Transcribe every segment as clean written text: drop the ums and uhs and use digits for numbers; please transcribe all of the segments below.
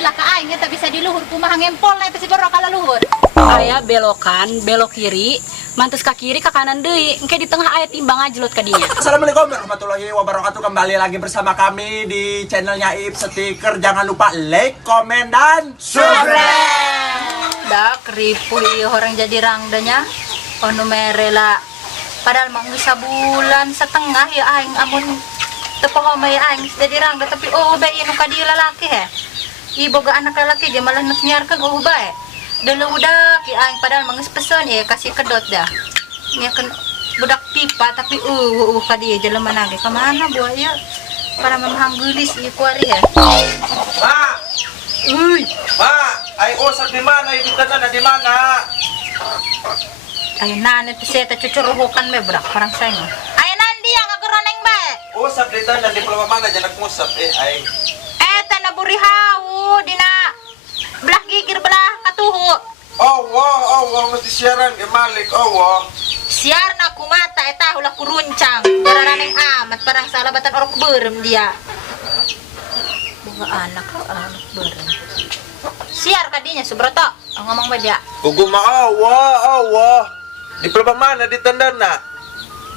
lah ka aing eta bisa di luhur kumaha ngempol na eta si boro kala luhur. Aya belokan, belok kiri, mantus ka kiri ka kanan deui, engke di tengah aya timbang ajlot ka dinya. Assalamualaikum warahmatullahi wabarakatuh. Kembali lagi bersama kami di channelnya Ip Stiker. Jangan lupa like, komen, dan subscribe. Dak ripu ieu orang jadi rangdanya. Onu merela. Padahal mah geus sabulan setengah ya aing amun teu poho mah aing jadi rangda tapi bae nu ka dieu lalaki he. Boga anak lalaki ge malah nu nyiarkeun bae. Dulu udah ki aing padahal mah geus pesen kasih kedot dah. Nyakeun budak pipa tapi ka dieu jelema nage ka mana buaya. Para mamahang geulis ieu kuari he. Pak, Uy, Pak, ay usap di mana? Ibitanan na di mana? ayun na ito siya cucuruhukan me brak parang saya nga. Ayun nandi ang agaroneng ba? Usap di tanan di pala mana dyan nagmusap ay. Eta na burihaw di na belah gigir belah katuho. Oh, mesti siaran gemalik. Siar na kumata eta hula kuruncang. Dararaneng amat parang salabatan orok berem dia. Bunga anak berem. Siar kadinya subroto ang ngomong ba dia. Guguma awa. Di pala mana di tandana?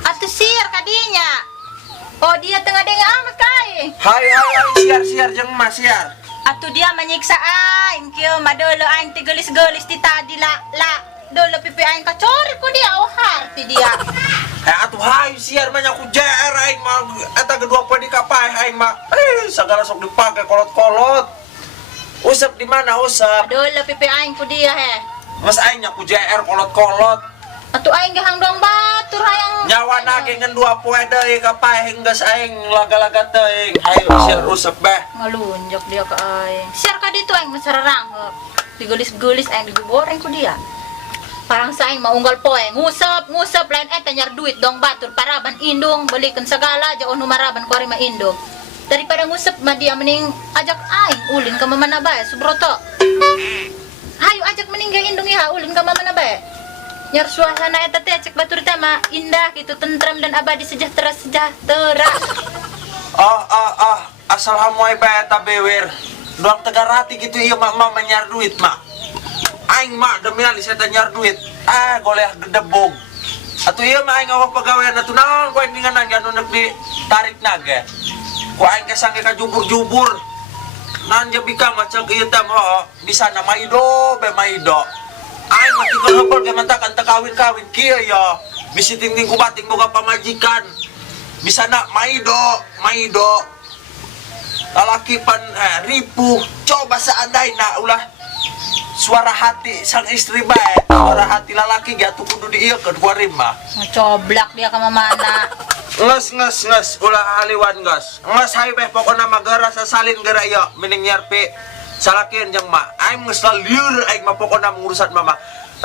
Atu siar kadinya. Oh dia tengah dengar amat kai. Hai, siar jeng mas siar. Atu dia menyiksa aing kieu madolo aing ti gelis-gelis ti tadi la dolo pipi aing kacori ku dia harti dia. Atuh hai siar mah nyaku JR aing mah eta kedua poe di kapai aing mah. Sagala sok dipake kolot-kolot. Usap di mana usap? Dolo pipi aing ku dia he. Mas aing nyaku JR kolot-kolot. Atu aing gehang dong batur hayang Nyawa nage ngan dua poe deui kapai hinggas aing laga-laga teuing. Hayu siar usap beh. ngalunjak dia ke aing. Siar ka ditu aing masararang. Digelis-gelis aing digoreng ku dia. Parang sa aing maunggal poe ngusap lain eta nyar duit dong batur paraban indung balikeun sagala aja onu maraban kuari mah indung. Daripada ngusap mah dia mending ajak aing ulin ka mamana bae subroto. Hayu ajak mending ge indung ya ulin ka mamana bae. Nyar suasana eta teh cek batur teh mah indah gitu tentram dan abadi sejahtera. Asal hamoy bae eta bewir. Doang tegarati gitu ieu mah menyar duit mah. Aing mah demi ali saya nyar duit. Goleh gedebog. Atuh ieu mah aing awak pagawean atuh naon ku aing ninganan anu neuk di tarik nage. Ku aing kesangge ka jubur-jubur. Nan jebika mah ceuk ieu teh mah bisa na maido. Aing mah tinggal heupel ge mantakan teu kawin-kawin kieu ya. Bisi tingting ku bating boga pamajikan. Bisa na maido. Lalaki pan ripuh. Coba seandainya ulah suara hati sang istri bae. Suara hati lalaki ge atuh kudu dieukeun ku mah. Coblak dia ka mamana. Nges ulah haliwan gas. Nges hai beh pokona mah geura sasalin geura ieu mending nyarpi salakeun jeung mah. Aing geus lieur aing mah pokona ngurusan mama.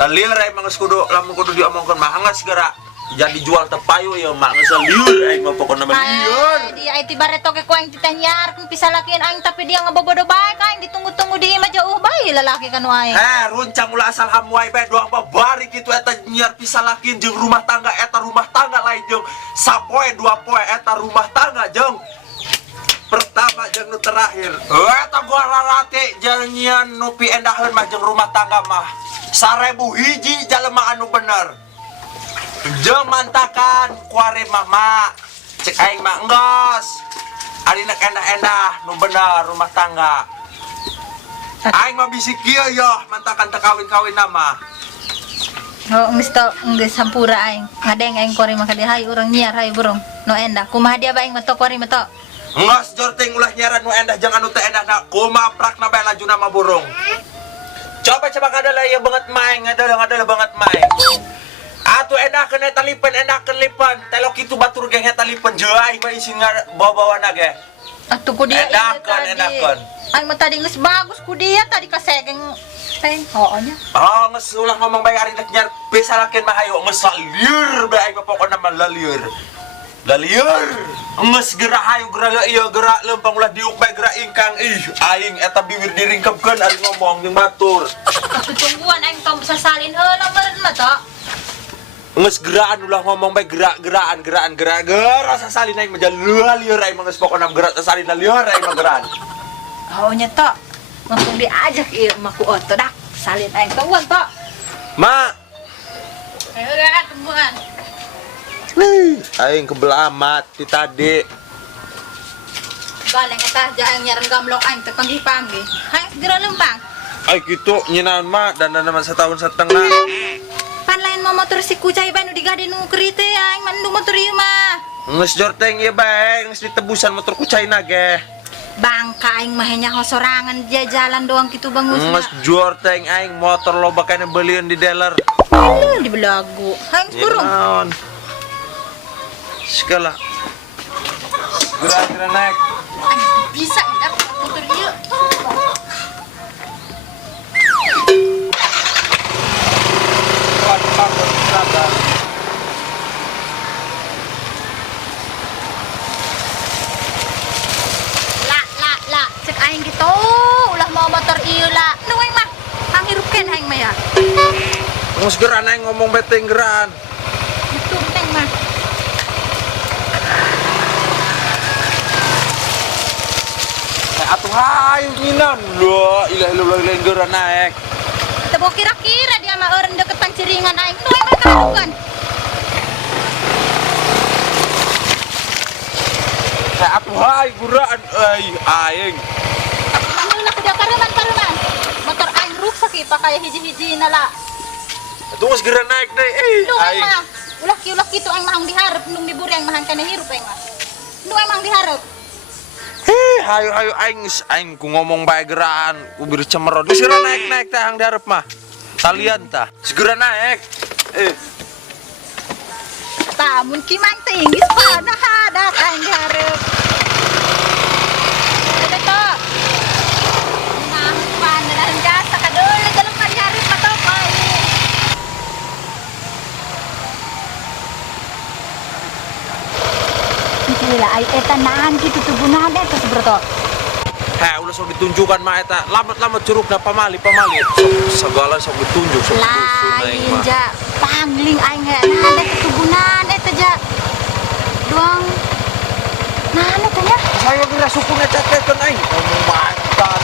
Lieur aing mah geus kudu lamun kudu diomongkeun mah geus geura jadi jual tepayu ieu mah geus lieur aing mah pokona mah lieur. Dia iti bareto ke ku aing ditanyar kun pisalakeun aing tapi dia ngabobodo bae ka aing ditunggu-tunggu di imah jauh bae lalaki kanu aing. Runcang ulah asal hamuai bae doang babari kitu eta nyiar pisalakeun jeung rumah tangga eta rumah tangga lain jeung sapoe dua poe eta rumah tangga jeung pertama jeung nu terakhir. Eta gua rarate jeung nyian nu pi endaheun mah jeung rumah tangga mah 1000 hiji jalema anu bener. Jeung mantakan kuare mama cek aing mah enggeus. Ari nek endah-endah nu bener rumah tangga. Aing mah bisi kieu yo mantakan teu kawin-kawin mah. Geus sampura aing. Ngadeng aing kuari mah ka dia hayu urang nyiar hayu burung. No endah kumaha dia bae meto kuari meto. Ngas jorting ulah nyaran nu endah jeung anu teu endah na kumaha prakna bae lajuna mah burung. Coba kadala ieu banget maeng ngadala banget maeng. Atuh endahkeun eta lipen telok kitu batur geng eta lipen jeai mah isi bawa-bawana ge. Atuh ku dia endahkeun. Aing mah tadi geus bagus ku dia tadi kasegeng teh hoonya. Geus ulah ngomong bae ari nek nyar pisalakeun mah hayu geus lieur bae aing mah pokona mah lalieur. Geus geura hayu geura ieu geura leumpang ulah diuk bae geura ingkang aing eta bibir diringkepkeun ari ngomong jeung batur. Atuh tungguan aing tong sasalin heula meureun mah to. Nges geraan ulah ngomong bae geraan sasalin aing mah lieur aing mah geus pokona gerak sasalin lieur aing mah geraan. Oh nya tok. Mampung diajak iya maku oto dak. Salin aing tuan tok. Ma, Ayo dah temuan. aing kebelamat ti tadi. Baleng eta aja aing nyaran gamlok aing teu panggih-panggih. Hai segera lempang. Ay gitu nyenaon ma dan nama setahun setengah. Pan lain mau motor si kucai bae nu digade nu kerite aing mandu motor ieu mah. Nges jorteng ya bae, nges ditebusan motor kucayna ge. Bangka aing mah hanya sorangan dia jalan doang kitu bangus. Nges jorteng aing motor lo bakal beliin di dealer. Di belagu. Aing kurung. Nyenaon. Segala. Gerak-gerak naik. Bisa enggak motor ieu? La, cek aing gitu. Ulah mau motor ieu la. Nu aing mah anghirup ken aing mah ya. Nges geran aing ngomong beteng geran. Itu teng mah. Atuh hayu nyinan. Loh, ilah geran naik. Teu kira-kira dia mah eureun deket panciringan aing. Nu aing mah kalukan. Atuh hayu geran aing. Manggilna ke dia paruman. Motor aing rusak ieu pakai hiji-hijina la. Atuh nges geran naik deh. Nu aing mah ulah kitu aing mah dihareup nung diburi aing mah kana hirup aing mah. Nu emang dihareup. Hayu aing ku ngomong bae geran, ku bir cemerot. Segera naik teh hang dihareup mah. Talian tah. Segera naik. Tamun kimang tinggi sana hadak aing dihareup. Beto. Nah, pandan jasa kadeuleu dalam dihareup mah tong bae. Gila ai eta nahan kitu tubunan eta seberto. Ulah sok ditunjukkan mah eta. Lamat curugna pamali. Segala sok ditunjuk sok dusun aing Lain mah. ja pangling aing he nah ada ketubunan eta ja doang nah anu teh nya Saya kira sukuna catekeun aing. Ngomong mantan.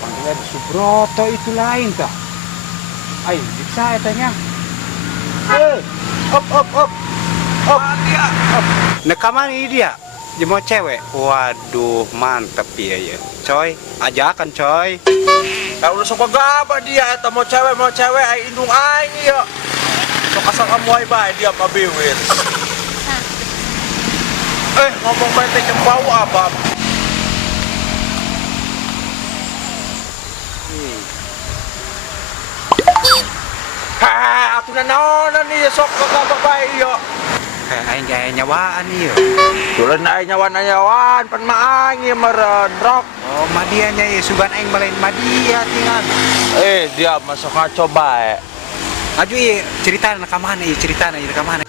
Panggilan Subroto itu lain tah. Ay, bisa etanya. Op. Dia. Nekaman ini dia. Jemo cewek. Waduh, mantep ya. Coy, ajakan coy. Ulah sok gabah dia eta mau cewek ai indung aing ieu. Sok asal kamu ai bae dia mah bewir. Ngomong bae teh bau apa? Atuh naonan ieu sok gabah bae ieu. Aing gaya nyawaan nih. Tulen aing nyawan pan mah aing ieu meureun rok. Oh, madianya ya sugan aing balain madia tingan. Dia masuk ngaco bae. Aju ieu cerita nekaman ieu ceritana ieu nekaman.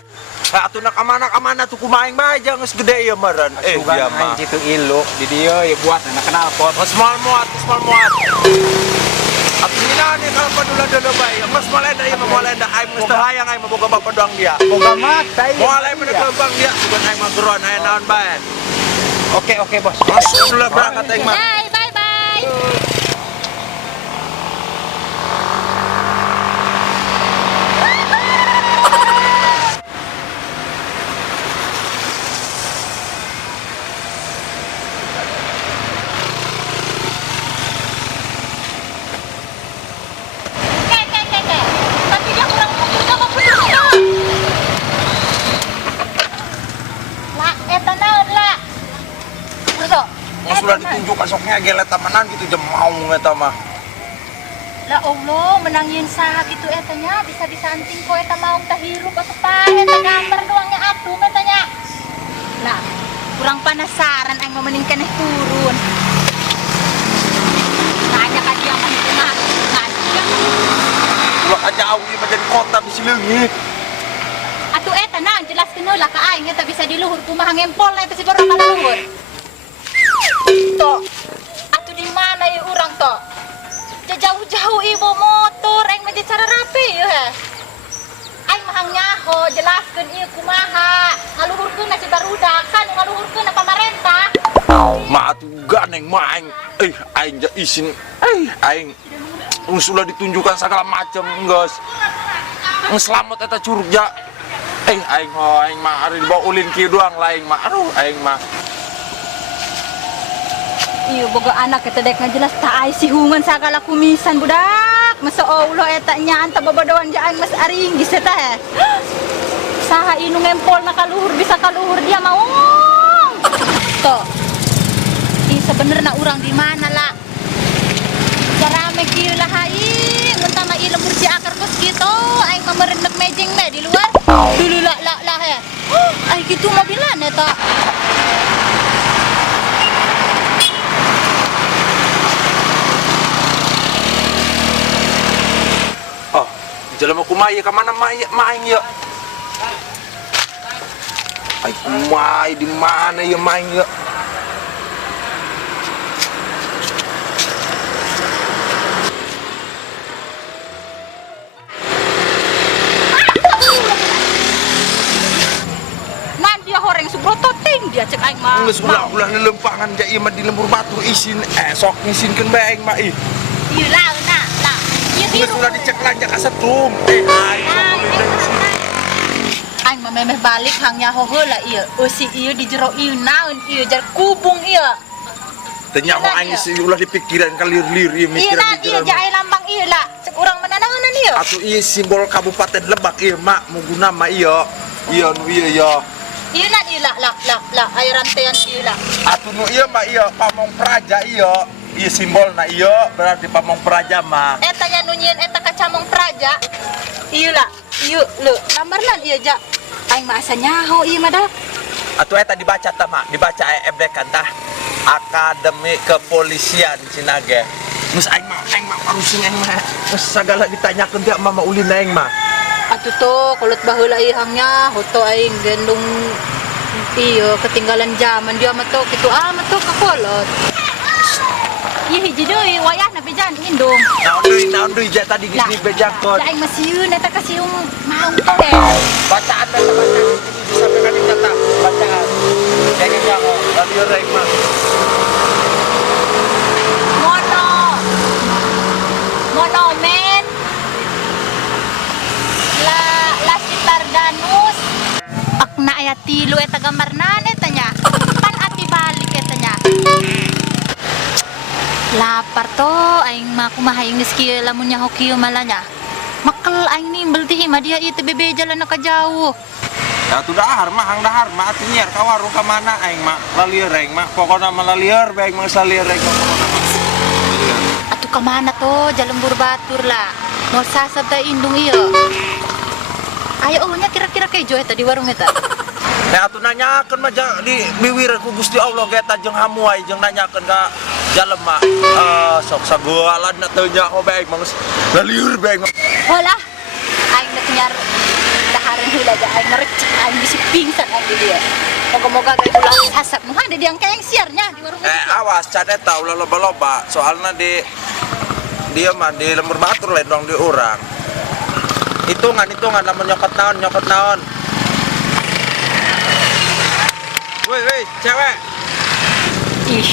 Atuh nak amana tuh kumaha aing bae geus gede ieu meureun. Sugan Dia aing mah. kitu ilu di dieu ya buat anak kenal pot. Small muat. Atuh mina nih kalau padulan dulu bae. Mas malenda ieu mah malenda aing geus teu hayang aing mah boga bapak doang dia. Boga mata ieu. Mulai pada kembang dia sugan aing mah geron aya naon bae. Oke, bos. Masuk dulu berangkat aing mah. bye tapi dia kurang mundur kok bener la eta naon la Berto Mas sudah ditunjukkan soknya gelet tamanan gitu jam mau eta mah. lah Allah menangin saha gitu etanya bisa disanting kok eta maung teh hirup atuh pae eta gambar doangnya atuh etanya lah kurang penasaran aing mau mending keneh turun nanya ka dia mah itu mah Ulah jauh ieu mah jadi kota bisi leungit. atuh eta nah jelaskeun heula ka aing eta bisa di luhur kumaha ngempol eta si baru ka luhur toh atuh di mana ieu urang toh jauh-jauh ibu motor aing mah cara rapi ya aing mah nyaho jelaskeun ieu kumaha ngaluhurkeun neng maing aing ja isin aing sudah ditunjukkan segala macam guys selamat eta curug ja aing mah hari dibawa ulin kieu doang lah aing mah aduh aing mah Iya boga anak eta dek ngajelas taai si hungan sagala kumisan budak. Masa Allah eta nya anta babadoan ja aing mas aringgis eta he. Saha inu ngempol na kaluhur bisa kaluhur dia maung. Tuh. Ih sebenerna urang di mana lah? Jarame kieu lah aing, mentang na ilmu si akar kos kitu, aing mamerendek mejeng me di luar. Dulu lah he. Ai kitu mobilan eta. jelema kumaha ka mana maing ya ai kumai di mana ya maing ya Nan dia horeng subroto ting dia cek aing mah. geus ulah lelempangan ja ieu mah di lembur batu isin sok ngisinkeun bae aing mah Ieu lah nah. Ieu geus ulah dicek lanjak ka setrum aing mah memeh balik hang nyaho heula ieu. Eusi ieu di jero ieu naon ieu jar kubung ieu. teu nyaho aing si ulah dipikiran ka lir-lir ieu Ieu mikiran nah ieu jae lambang ieu lah. Cek urang menanaonan ieu. atuh ieu simbol Kabupaten Lebak ieu mak muguna mah ieu nu ieu ya Ieu lah aya rantean ieu lah. atuh nu ieu mah ieu Pamong Praja ieu simbolna ieu berarti Pamong Praja mah Eta nya nu nyieun eta kacamong praja. Ieu lah, ieu leuh lambarnan ieu ja. Aing mah asa nyaho ieu mah dah. atuh eta dibaca tah mak dibaca EFD kan tah Akademi Kepolisian cenah ge geus aing mah parusin aing mah geus sagala ditanyakeun teh mama ulin aing mah Atuh to kolot baheula ieu hangnya hoto aing gendong ieu ketinggalan zaman dia mah to kitu mah to kakolot. Ieu hiji deui wayahna bejan indung. naon deui ja tadi geus dibejangkeun Da aing mah sieun eta ka siung maung teh. bacaan eta bacaan sampai ka dinya tah bacaan jadi nyaho radio aing mah Monumen La Sitardanus. Akna aya tilu eta gambarna eta nya. Pan ati balik eta nya. Lapar to aing mah kumaha geus kieu lamun nyaho kieu malah nya. Makel aing nimbel ti mah dia ieu teh bebe jalan ka jauh. ya tuh dahar mah atuh nyer ka warung ka mana aing mah lalieur aing mah pokona mah lalieur bae aing mah lalieur aing mah Atuh ka mana to jalembur batur lah. Mau sasab teh indung ieu. Ayo nya kira-kira kejo eta di warung eta. atuh nanyakeun mah di biwir ku Gusti Allah ge eta jeung hamuai jeung nanyakeun ka jalema sok sagoalan teu nyaho bae aing mah lalieur bae aing mah Holah aing teh nyar dahareun heula da aing recek aing bisi pingsan aing di dieu. Moga-moga gawe ulah sasab nu hade diang keeng siarnya di warung eta. awas can eta ulah loba-loba soalna di dia mah di lembur batur lain dong di urang hitungan lamun nyokot naon woi cewek Ih.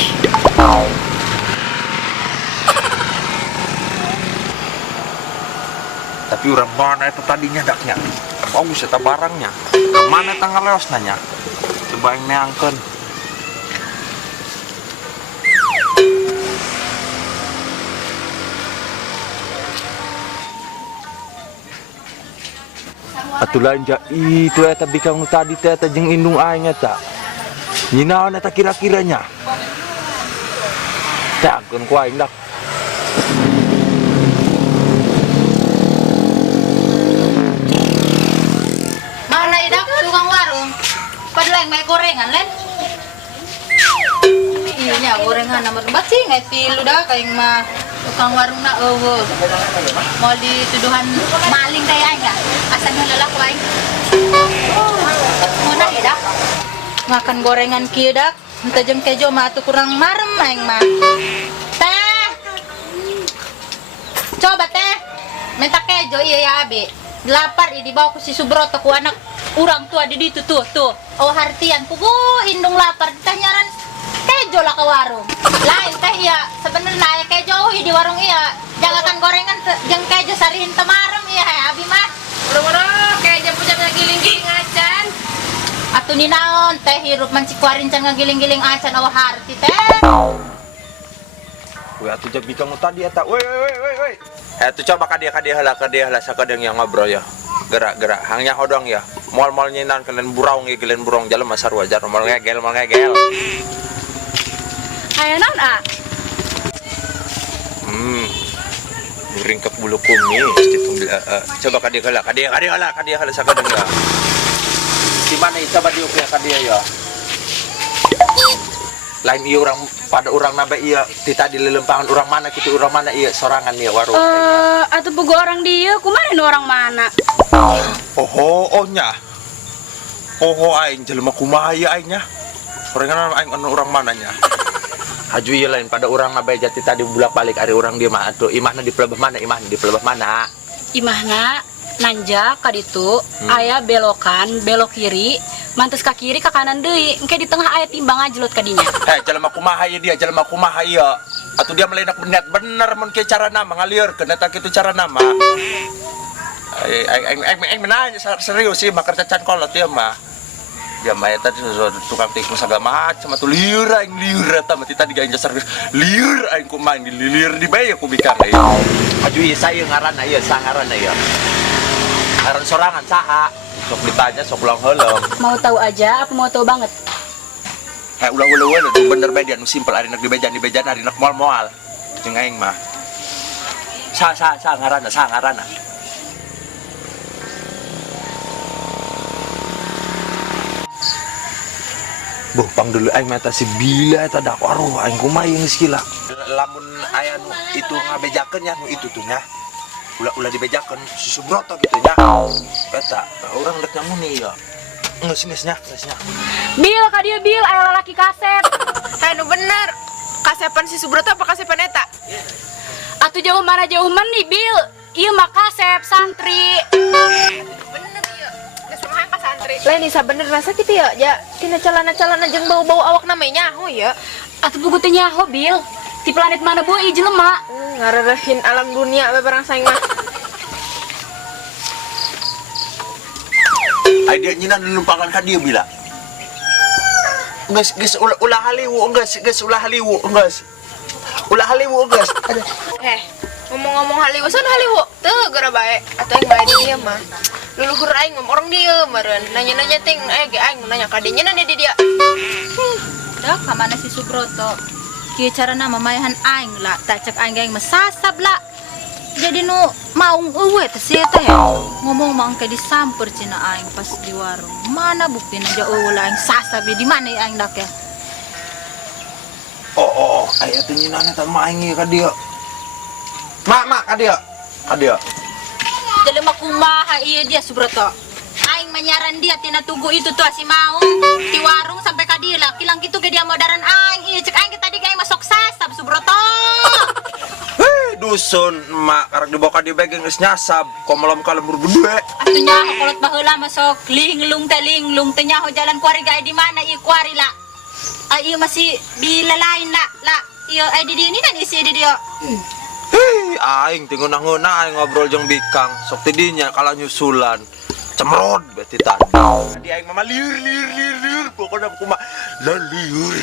tapi urang mana eta tadinya daknya bagus eta barangnya mana eta ngaleos nanya coba yang neangkeun atuh lain ja itu eta bikang nu tadi teh eta jeung indung aing eta nyinaon eta kira-kiranya tangkeun ku aing dak Mana idak tukang warung? Padahal yang gorengan len. Iya nya gorengan nomor basi ngai tilu dah kayak mah tukang warung na eueuh. Mau dituduhan maling kayak aing lah. Asalnya lelaki aing. Mana idak? Makan gorengan kieu dak. Henteu jeung kejo mah atuh kurang marem aing mah. Teh. Coba teh. Minta kejo iya ya abi. Lapar dibawa ku si Subroto ku anak urang tua di ditu tuh. Oh hartian pugu indung lapar ditanyaran kejo kejo lah ke warung. Lain teh iya, sebenarnya ya kejo di warung iya. Jangan gorengan jeung kejo sarihin temarem iya abi mah. Bro, kejo punya giling-giling acan. Atuh ni naon teh hirup man cikuarin can ngagiling-giling acan awah harti teh. Weh atuh jabi kamu tadi eta. Woi. Atuh coba kadia lah sakadang yang ngobrol ya. Gerak hangnya hodong ya. Mal nyinan kalian burung jalan masar wajar mal ngegel. Aya naon ah? Ringkep bulu kumis ditung coba kadia lah sakadang ya. Di mana coba diukur kadia ya. Lain iya orang pada orang nabe iya tita di lelempangan orang mana gitu orang mana iya sorangan iya warung. Atuh bogo orang dia, kumaha orang mana? Nya. Aing jelema kumaha ya aingnya. Sorangan aing anu orang mananya. Haju iya lain pada orang nabe jati tadi bulak-balik ari orang dia mah atuh imahna di pelebah mana. Imahna nanjak ka ditu aya belok kiri mantes ka kiri ka kanan deui engke di tengah aya timbang ajlot kadinya. Jelema kumaha iya atuh dia melenak bener mun ke cara nama ngalieur keun eta kitu cara nama. Aing menanya serius sih mah kerja can kolot ya mah. Ya mah eta tukang tikus sagala macam atuh lieur eta mah tadi gaeng serius lieur aing kumaha dililir di bae ku bikang ieu. Aju ieu saya ngaranna ieu sangaranna ieu. Aran sorangan saha? Sok ditanya sok ulang heuleuh. Mau tahu aja apa mau tahu banget? Ulah bener bae dia nu simpel ari nak dibejan ari nak moal-moal. Jeung aing mah. Sa ngaranna. Boh pang dulu aing mah si bila eta dak waruh aing kumaha ieu geus gila. Lamun aya nu itu ngabejakeun nya nu itu tuh nya. Ulah dibejakeun susu broto gitu nya. Eta urang rek nyamuni ya. Geus nya. Bil ka dieu bil aya lalaki kasep. Nu bener. Kasepan si Subroto apa kasepan eta? Atuh jauh mana nih bil. Ieu mah kasep santri. Bener ieu. Geus mah ka santri. Lain isa bener rasa kitu ya. Ya tina calana-calana jeung bau-bau awak namanya nyaho ya. Atuh buku teh nyaho bil. Di planet mana boi jelema? Ngarerehin alam dunia we barang saing mah. Dia nyinan lupakan ka dieu bila. Geus ulah haliwu geus. Ulah haliwu geus. Ngomong-ngomong haliwu san haliwu. Teu gara bae atuh aing bae di dieu mah. Luluhur aing ngomong orang dieu meureun. Nanya-nanya ting aing nanya ka dieu nya di dia. Dah ka mana si Subroto? Kieu carana mamayahan aing lah, tak cek aing mesasab lah. Jadi nu maung eueuh teh sia teh. Ngomong mah engke disamper cina aing pas di warung. Mana buktina ja eueuh lah aing sasab di mana aing dak ya? Aya teh nyinana teh mah aing ka dieu. Mak ka dieu. Jelema kumaha ieu dia Subroto? Aing menyaran dia tina tugu itu tuh si maung di warung sampai ka dieu lah. Kilang kitu ge dia modaran aing. Ieu cek aing tadi aing masuk sasab Subroto. Dusun mak karek dibawa ka dieu bae geus nyasab komalom kalembur gede. Atuh nyaho kolot baheula masuk linglung teh nyaho jalan kuari gae di mana ieu kuari lah. Ieu masih bila lain lah. Ieu ai di dieu kan isi di dieu. Aing teu ngeunah-ngeunah aing ngobrol jeung Bikang sok teh dinya kala nyusulan. Cemrod beti tadi. Aing mah liur pokona kumaha liur.